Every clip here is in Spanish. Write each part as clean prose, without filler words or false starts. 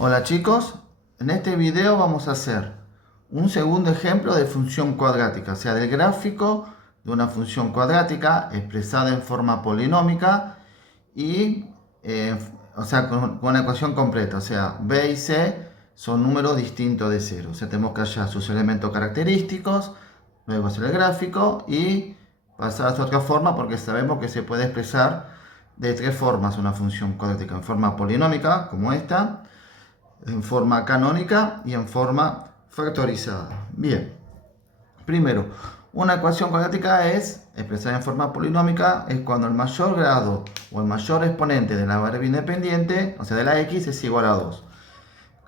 Hola chicos, en este video vamos a hacer un segundo ejemplo de función cuadrática, o sea, del gráfico de una función cuadrática expresada en forma polinómica y, o sea, con una ecuación completa, o sea, b y c son números distintos de cero, o sea, tenemos que hallar sus elementos característicos, luego hacer el gráfico y pasar a otra forma porque sabemos que se puede expresar de tres formas una función cuadrática: en forma polinómica, como esta, en forma canónica y en forma factorizada. Bien, primero, una ecuación cuadrática es expresada en forma polinómica, es cuando el mayor grado o el mayor exponente de la variable independiente, o sea de la x, es igual a 2.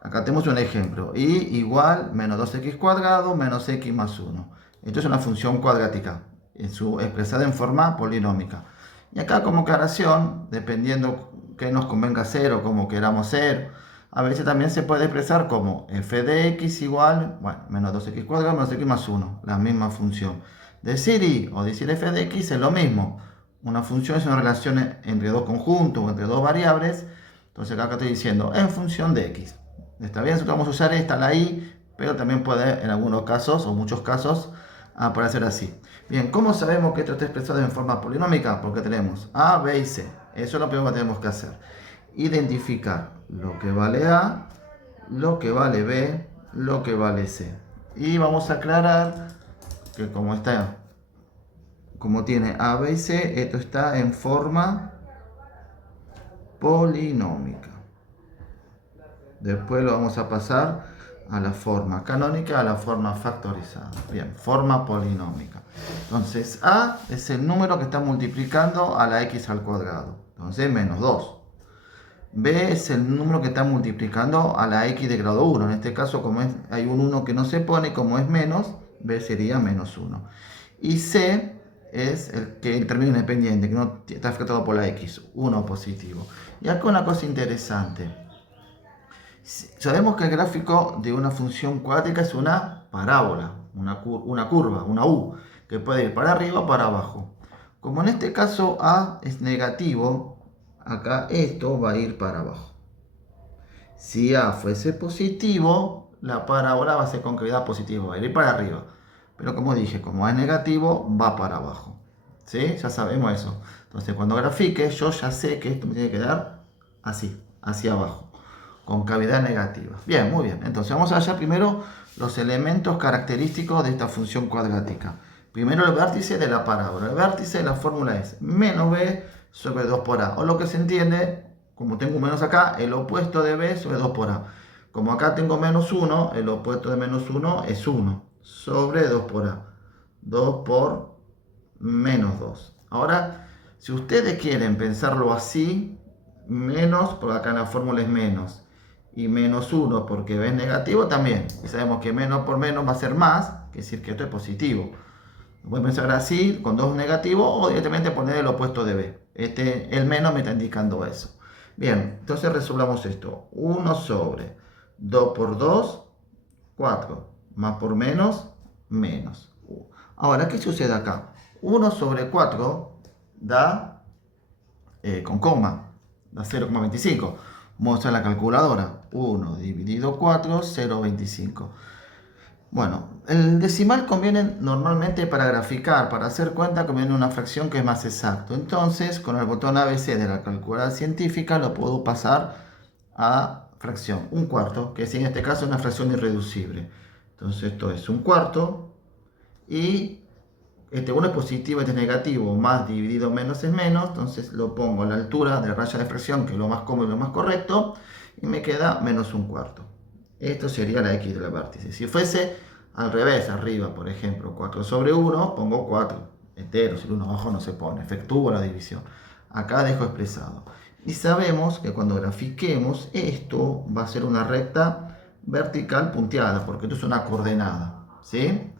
Acá tenemos un ejemplo: y igual menos 2x cuadrado menos x más 1. Esto es una función cuadrática expresada en forma polinómica. Y acá, como aclaración, dependiendo qué nos convenga hacer o cómo queramos ser, a veces también se puede expresar como f de x igual, bueno, menos 2x cuadrado menos x más 1, la misma función. Decir y o decir f de x es lo mismo. Una función es una relación entre dos conjuntos o entre dos variables. Entonces acá estoy diciendo en función de x. Está bien, nosotros vamos a usar esta, la y, pero también puede en algunos casos o muchos casos aparecer así. Bien, ¿cómo sabemos que esto está expresado en forma polinómica? Porque tenemos a, b y c. Eso es lo primero que tenemos que hacer: identificar lo que vale a, lo que vale b, lo que vale c. Y vamos a aclarar que como tiene a, b y c, esto está en forma polinómica. Después lo vamos a pasar a la forma canónica, a la forma factorizada. Bien, forma polinómica. Entonces, a es el número que está multiplicando a la x al cuadrado. Entonces, menos 2. B es el número que está multiplicando a la x de grado 1. En este caso, como hay un 1 que no se pone, como es menos, B sería menos 1. Y C es el término independiente, que no está afectado por la x, 1 positivo. Y acá una cosa interesante. Sabemos que el gráfico de una función cuadrática es una parábola, una curva, una U, que puede ir para arriba o para abajo. Como en este caso A es negativo, acá esto va a ir para abajo. Si A fuese positivo, la parábola va a ser con claridad positiva, va a ir para arriba. Pero como dije, como A es negativo, va para abajo. ¿Sí? Ya sabemos eso. Entonces, cuando grafique, yo ya sé que esto me tiene que dar así, hacia abajo, con cavidad negativa. Bien, muy bien. Entonces, vamos a hallar primero los elementos característicos de esta función cuadrática. Primero, el vértice de la parábola. El vértice de la fórmula es menos b sobre 2 por a. O lo que se entiende, como tengo un menos acá, el opuesto de b sobre 2 por a. Como acá tengo menos 1, el opuesto de menos 1 es 1 sobre 2 por a. 2 por menos 2. Ahora, si ustedes quieren pensarlo así, menos, porque acá en la fórmula es menos, y menos 1 porque b es negativo también. Y sabemos que menos por menos va a ser más, que decir que esto es positivo. Voy a pensar así, con 2 negativos, o directamente poner el opuesto de b. El menos me está indicando eso. Bien, entonces resolvamos esto. 1 sobre 2 por 2, 4. Más por menos, menos. Ahora, ¿qué sucede acá? 1 sobre 4 da, con coma, da 0,25. Vamos a la calculadora. 1 dividido 4, 0,25. Bueno, el decimal conviene normalmente para graficar, para hacer cuenta, conviene una fracción que es más exacto. Entonces, con el botón ABC de la calculadora científica lo puedo pasar a fracción, un cuarto, que es en este caso una fracción irreducible. Entonces esto es un cuarto y este 1 es positivo, este es negativo, más dividido menos es menos, entonces lo pongo a la altura de la raya de fracción, que es lo más cómodo y lo más correcto, y me queda menos un cuarto. Esto sería la x del vértice. Si fuese al revés, arriba, por ejemplo, 4 sobre 1, pongo 4 enteros, el 1 abajo no se pone, efectúo la división. Acá dejo expresado. Y sabemos que cuando grafiquemos, esto va a ser una recta vertical punteada, porque esto es una coordenada, ¿sí?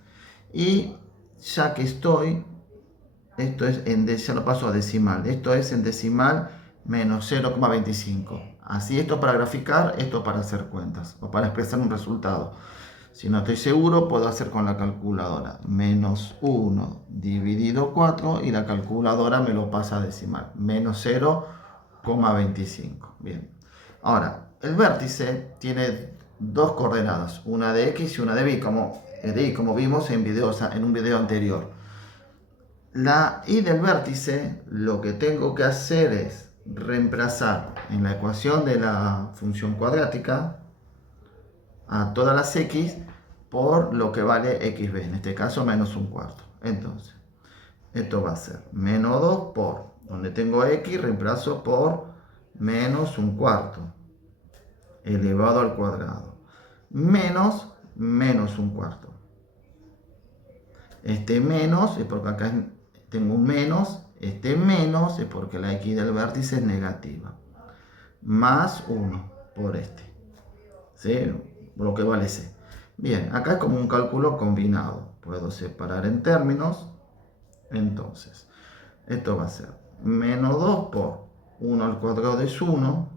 Y ya que estoy, esto es ya lo paso a decimal, esto es en decimal menos 0,25. Así, esto para graficar, esto para hacer cuentas o para expresar un resultado. Si no estoy seguro, puedo hacer con la calculadora menos 1 dividido 4 y la calculadora me lo pasa a decimal, menos 0,25. Bien, ahora el vértice tiene dos coordenadas, una de X y una de Y, como vimos en un video anterior. La Y del vértice, lo que tengo que hacer es reemplazar en la ecuación de la función cuadrática a todas las X por lo que vale XB, en este caso menos un cuarto. Entonces, esto va a ser menos 2 por, donde tengo X, reemplazo por menos un cuarto elevado al cuadrado, menos un cuarto. Este menos es porque acá tengo un menos, este menos es porque la X del vértice es negativa, más 1 por este, ¿sí? Por lo que vale C. Bien, acá es como un cálculo combinado, puedo separar en términos, entonces, esto va a ser menos 2 por 1 al cuadrado es 1,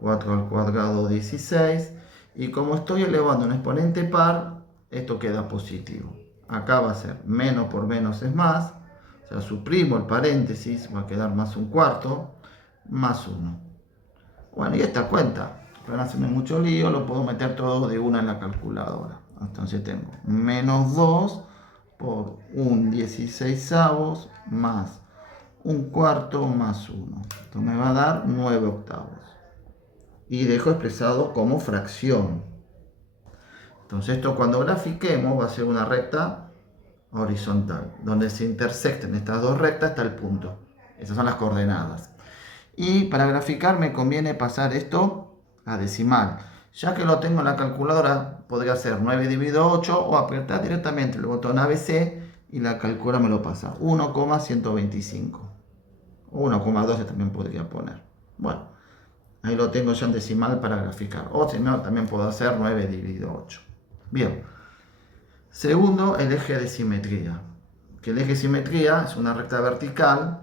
4 al cuadrado 16, y como estoy elevando un exponente par, esto queda positivo. Acá va a ser menos por menos es más, o sea, suprimo el paréntesis, va a quedar más un cuarto, más 1. Bueno, y esta cuenta, para no hacerme mucho lío, lo puedo meter todo de una en la calculadora. Entonces tengo menos 2 por un 16avos más un cuarto más 1. Esto me va a dar 9 octavos. Y dejo expresado como fracción. Entonces esto cuando grafiquemos va a ser una recta horizontal. Donde se intersecten estas dos rectas está el punto. Esas son las coordenadas. Y para graficar me conviene pasar esto a decimal. Ya que lo tengo en la calculadora, podría ser 9 dividido 8 o apretar directamente el botón ABC y la calculadora me lo pasa. 1,125. O 1,12 también podría poner. Bueno, ahí lo tengo ya en decimal para graficar. O si no, también puedo hacer 9 dividido 8. Bien. Segundo, el eje de simetría. Que el eje de simetría es una recta vertical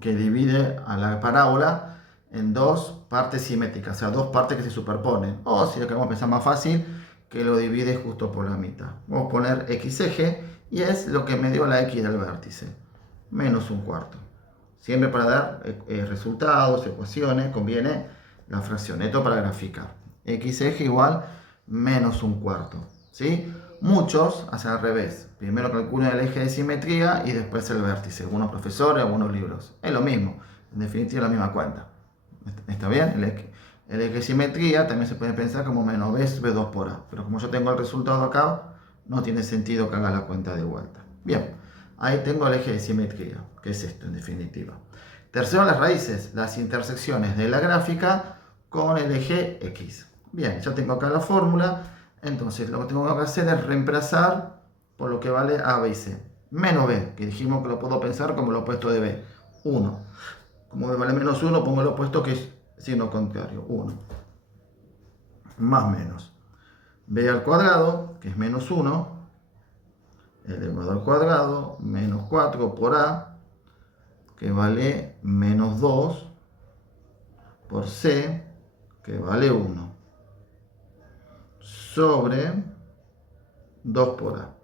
que divide a la parábola en dos partes simétricas, o sea, dos partes que se superponen. O si lo queremos pensar más fácil, que lo divide justo por la mitad. Vamos a poner x eje y es lo que me dio la x del vértice, menos un cuarto. Siempre para dar resultados, ecuaciones, conviene la fracción. Esto para graficar. X eje igual menos un cuarto. ¿Sí? Muchos hacen al revés. Primero calculan el eje de simetría y después el vértice. Algunos profesores, algunos libros. Es lo mismo. En definitiva, la misma cuenta. ¿Está bien? El eje de simetría también se puede pensar como menos B2 por A. Pero como yo tengo el resultado acá, no tiene sentido que haga la cuenta de vuelta. Bien. Ahí tengo el eje de simetría, que es esto en definitiva. Tercero, las raíces, las intersecciones de la gráfica con el eje X. Bien, ya tengo acá la fórmula, entonces lo que tengo que hacer es reemplazar por lo que vale A, B y C. Menos B, que dijimos que lo puedo pensar como lo opuesto de B, 1. Como B vale menos 1, pongo el opuesto que es signo contrario, 1. Más menos. B al cuadrado, que es menos 1. Elevado al cuadrado, menos 4 por A, que vale menos 2, por C, que vale 1, sobre 2 por A.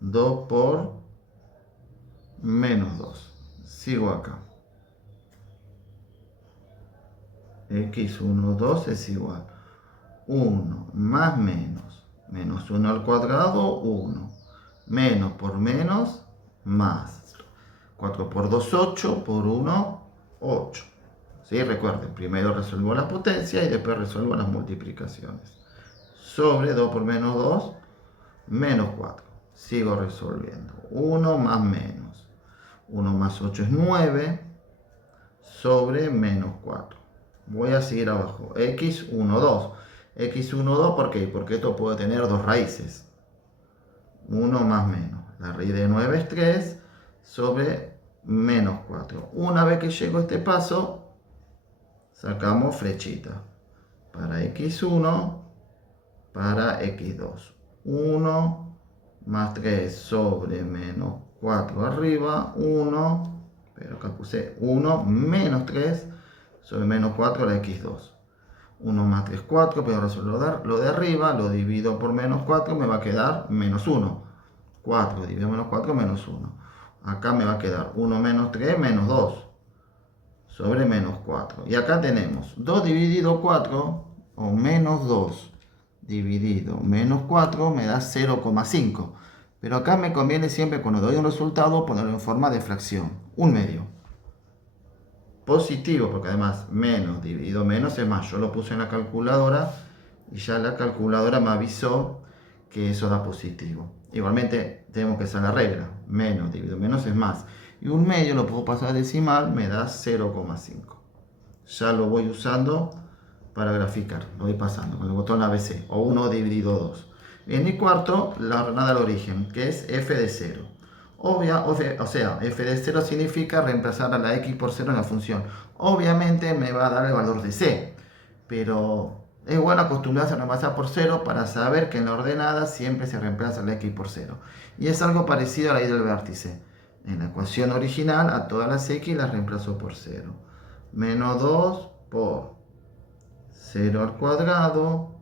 2 por menos 2. Sigo acá. X1, 2 es igual 1 más menos. Menos 1 al cuadrado, 1. Menos por menos, más. 4 por 2, 8. Por 1, 8. ¿Sí? Recuerden, primero resuelvo la potencia y después resuelvo las multiplicaciones. Sobre 2 por menos 2, menos 4. Sigo resolviendo. 1 más menos. 1 más 8 es 9. Sobre menos 4. Voy a seguir abajo. X1, 2. X1, 2, ¿por qué? Porque esto puede tener dos raíces. 1 más menos. La raíz de 9 es 3 sobre menos 4. Una vez que llego a este paso, sacamos flechita. Para X1, para X2. 1 más 3 sobre menos 4 arriba. 1, pero acá puse 1 menos 3 sobre menos 4 la X2. 1 más 3, 4, pero resolver lo de arriba, lo divido por menos 4, me va a quedar menos 1. 4 dividido menos 4, menos 1. Acá me va a quedar 1 menos 3, menos 2. sobre menos 4. Y acá tenemos 2 dividido 4, o menos 2 dividido menos 4, me da 0,5. Pero acá me conviene siempre, cuando doy un resultado, ponerlo en forma de fracción. Un medio. Positivo, porque además menos dividido menos es más. Yo lo puse en la calculadora y ya la calculadora me avisó que eso da positivo. Igualmente tenemos que hacer la regla. Menos dividido menos es más. Y un medio lo puedo pasar a decimal, me da 0,5. Ya lo voy usando para graficar. Lo voy pasando con el botón ABC. O 1 dividido 2. Bien, y cuarto, la ordenada al origen, que es f de 0. O sea, f de 0 significa reemplazar a la x por 0 en la función. Obviamente me va a dar el valor de c, pero es bueno acostumbrarse a reemplazar por 0 para saber que en la ordenada siempre se reemplaza la x por 0. Y es algo parecido a la ley del vértice. En la ecuación original a todas las x las reemplazo por 0. Menos 2 por 0 al cuadrado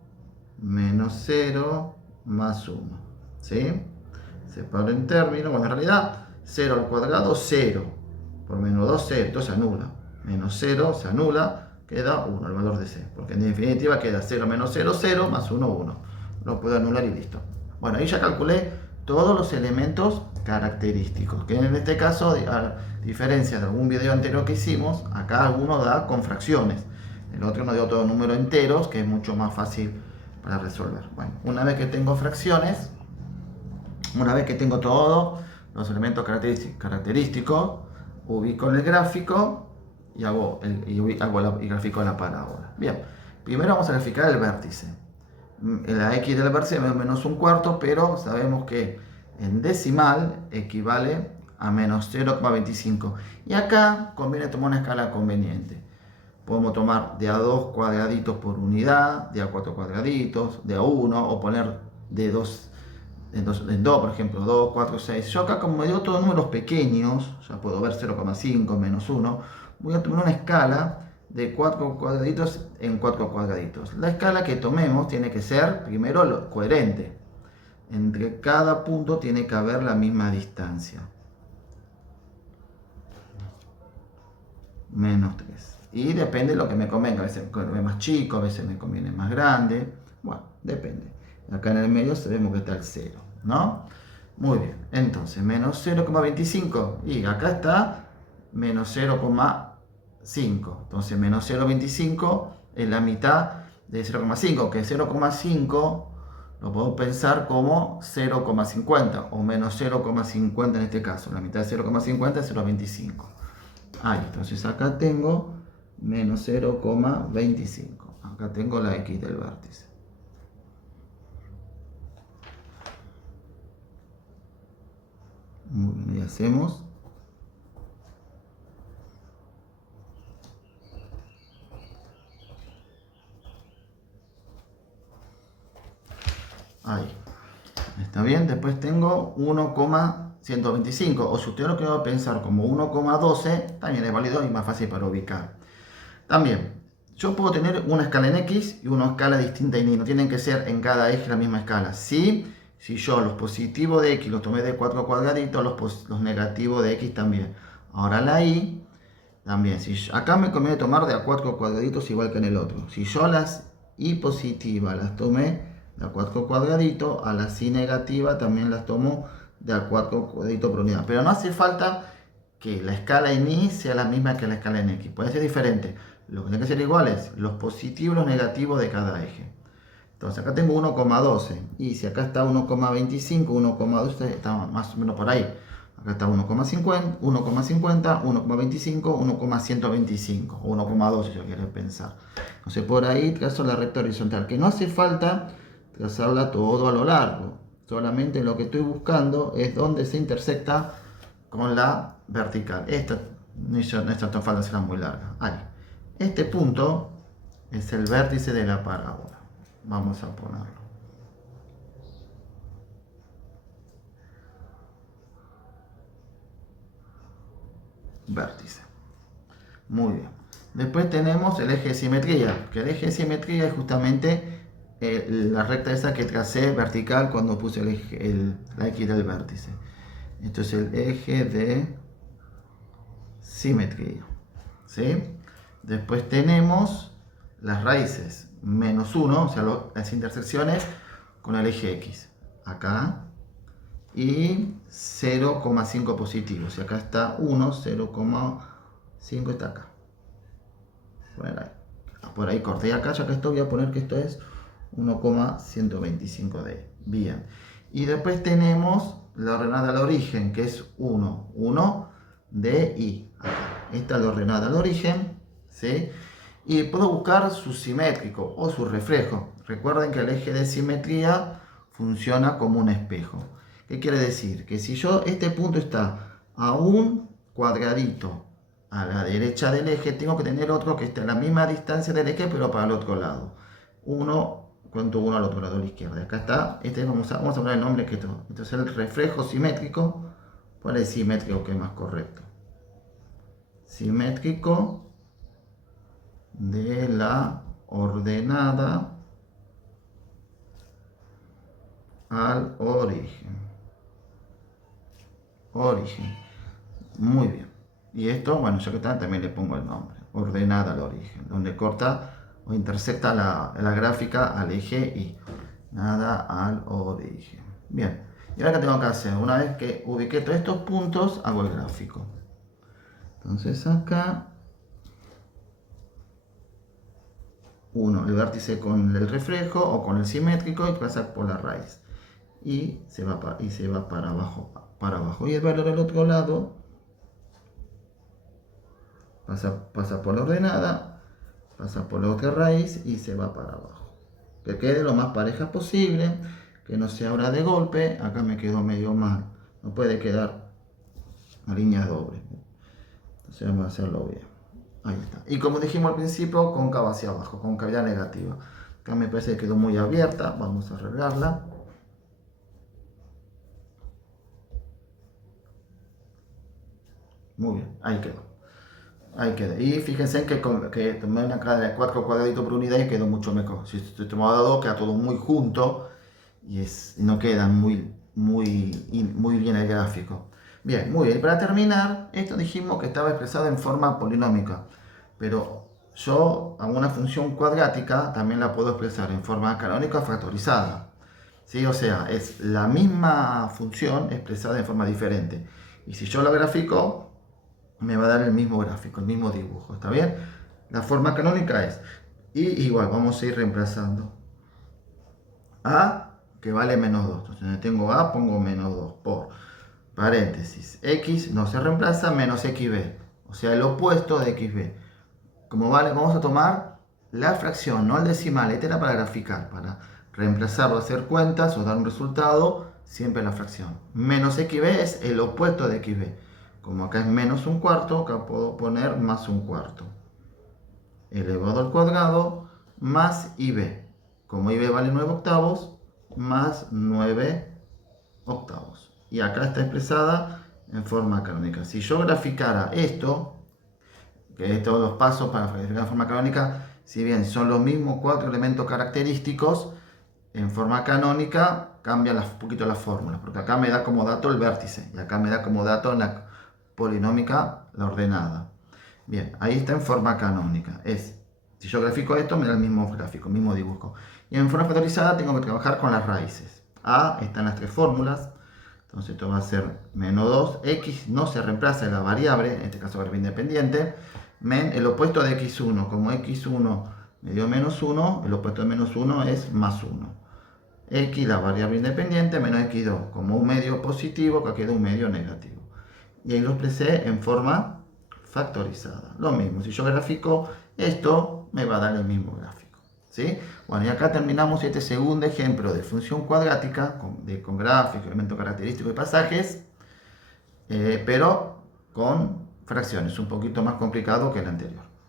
menos 0 más 1. ¿Sí? Separo en términos. Bueno, en realidad 0 al cuadrado, 0. Por menos 2, 0. Entonces se anula. Menos 0 se anula. Queda 1 el valor de c. Porque en definitiva queda 0 menos 0, 0 más 1, 1. Lo puedo anular y listo. Bueno, ahí ya calculé todos los elementos característicos. Que en este caso, a diferencia de algún video anterior que hicimos, acá alguno da con fracciones. El otro nos dio todo número enteros, que es mucho más fácil para resolver. Bueno, una vez que tengo fracciones, una vez que tengo todos los elementos característicos, ubico en el gráfico y grafico la parábola. Bien, primero vamos a graficar el vértice. La x del vértice es menos un cuarto, pero sabemos que en decimal equivale a menos 0,25. Y acá conviene tomar una escala conveniente. Podemos tomar de a 2 cuadraditos por unidad, de a 4 cuadraditos, de a 1, o poner de 2 en 2, por ejemplo, 2, 4, 6. Yo acá, como me dio todos números pequeños, ya puedo ver 0,5, menos 1, voy a tomar una escala de 4 cuadraditos en 4 cuadraditos. La escala que tomemos tiene que ser, primero, coherente. Entre cada punto tiene que haber la misma distancia. Menos 3. Y depende de lo que me convenga. A veces me conviene más chico, a veces me conviene más grande. Bueno, depende. Acá en el medio sabemos que está el 0, ¿no? Muy bien. Entonces, menos 0,25. Y acá está menos 0,5. Entonces, menos 0,25 es la mitad de 0,5. Que 0,5 lo puedo pensar como 0,50 o menos 0,50 en este caso. La mitad de 0,50 es 0,25. Ahí, entonces acá tengo menos 0,25. Acá tengo la x del vértice. Muy bien, y hacemos ahí. ¿Está bien? Después tengo 1,125. O si usted lo quiere pensar como 1,12, también es válido y más fácil para ubicar. También, yo puedo tener una escala en X y una escala distinta en Y. No tienen que ser en cada eje la misma escala. Sí, si yo los positivos de X los tomé de 4 cuadraditos, los negativos de X también. Ahora la Y también. Acá me conviene tomar de a 4 cuadraditos igual que en el otro. Si yo las Y positivas las tomé de a 4 cuadraditos, a las Y negativas también las tomo de a 4 cuadraditos por unidad. Pero no hace falta que la escala en Y sea la misma que la escala en X. Puede ser diferente. Lo que tiene que ser igual es los positivos y los negativos de cada eje. Entonces acá tengo 1,12. Y si acá está 1,25, 1,12 está más o menos por ahí. Acá está 1,50, 1,50, 1,25, 1,125 o 1,2 si yo quiero pensar. Entonces por ahí trazo la recta horizontal, que no hace falta trazarla todo a lo largo. Solamente lo que estoy buscando es dónde se intersecta con la vertical. Esta falda será muy larga. Ahí. Este punto es el vértice de la parábola. Vamos a ponerlo. Vértice. Muy bien. Después tenemos el eje de simetría, que el eje de simetría es justamente la recta esa que tracé vertical cuando puse la X del vértice. Esto es el eje de simetría. ¿sí? Después tenemos las raíces menos 1, o sea, las intersecciones con el eje X. Acá. Y 0,5 positivo. O sea, acá está 1, 0,5 está acá. Por ahí corté. Y acá, ya que esto, voy a poner que esto es 1,125 de. Bien. Y después tenemos la ordenada al origen, que es 1, 1 de I. Acá. Esta es la ordenada al origen, ¿sí? Y puedo buscar su simétrico o su reflejo. Recuerden que el eje de simetría funciona como un espejo. ¿Qué quiere decir? Que si este punto está a un cuadradito a la derecha del eje, tengo que tener otro que esté a la misma distancia del eje, pero para el otro lado. Cuento uno al otro lado, a la izquierda. Acá está, vamos a poner el nombre que esto es el reflejo simétrico. ¿Cuál es simétrico que es más correcto? Simétrico de la ordenada al origen. Muy bien. Y esto, bueno, ya que está, también le pongo el nombre. Ordenada al origen, donde corta o intersecta la gráfica al eje Y. Nada al origen. Bien. Y ahora, ¿qué tengo que hacer? Una vez que ubiqué todos estos puntos, hago el gráfico. Entonces acá, el vértice con el reflejo o con el simétrico y pasa por la raíz. Y se va para abajo. Y el valor del otro lado pasa por la ordenada, pasa por la otra raíz y se va para abajo. Que quede lo más pareja posible, que no se abra de golpe. Acá me quedó medio mal, no puede quedar a línea doble. Entonces vamos a hacerlo bien. Ahí está. Y como dijimos al principio, cóncava hacia abajo, concavidad negativa. Acá me parece que quedó muy abierta, vamos a arreglarla. Muy bien, ahí quedó. Ahí queda. Y fíjense que tomé una cara de 4 cuadraditos por unidad y quedó mucho mejor. Si estoy tomando 2, queda todo muy junto y no queda muy bien el gráfico. Bien, muy bien. Y para terminar, esto dijimos que estaba expresado en forma polinómica. Pero yo a una función cuadrática también la puedo expresar en forma canónica factorizada. ¿Sí? O sea, es la misma función expresada en forma diferente. Y si yo la grafico, me va a dar el mismo gráfico, el mismo dibujo, ¿está bien? La forma canónica es, y igual vamos a ir reemplazando a, que vale menos 2. Entonces, donde tengo a, pongo menos 2 por paréntesis. X no se reemplaza, menos xb, o sea, el opuesto de xb. Como vale, vamos a tomar la fracción, no el decimal. Esta era para graficar, para reemplazarlo, hacer cuentas o dar un resultado, siempre la fracción. Menos xb es el opuesto de xb. Como acá es menos un cuarto, acá puedo poner más un cuarto. Elevado al cuadrado más IB. Como IB vale 9 octavos, más 9 octavos. Y acá está expresada en forma canónica. Si yo graficara esto, que es todos los pasos para graficar en forma canónica, si bien son los mismos 4 elementos característicos, en forma canónica cambian un poquito las fórmulas, porque acá me da como dato el vértice y acá me da como dato la polinómica, la ordenada. Bien, ahí está en forma canónica. Si yo grafico esto, me da el mismo gráfico, el mismo dibujo. Y en forma factorizada tengo que trabajar con las raíces. A está en las 3 fórmulas. Entonces esto va a ser menos 2. X no se reemplaza en la variable, en este caso variable independiente. El opuesto de x1. Como x1 me dio menos 1, el opuesto de menos 1 es más 1. X, la variable independiente, menos x2. Como un medio positivo, acá queda un medio negativo. Y ahí lo expresé en forma factorizada. Lo mismo, si yo grafico esto, me va a dar el mismo gráfico. ¿Sí? Bueno, y acá terminamos este segundo ejemplo de función cuadrática con gráfico, elemento característico y pasajes, pero con fracciones, un poquito más complicado que el anterior.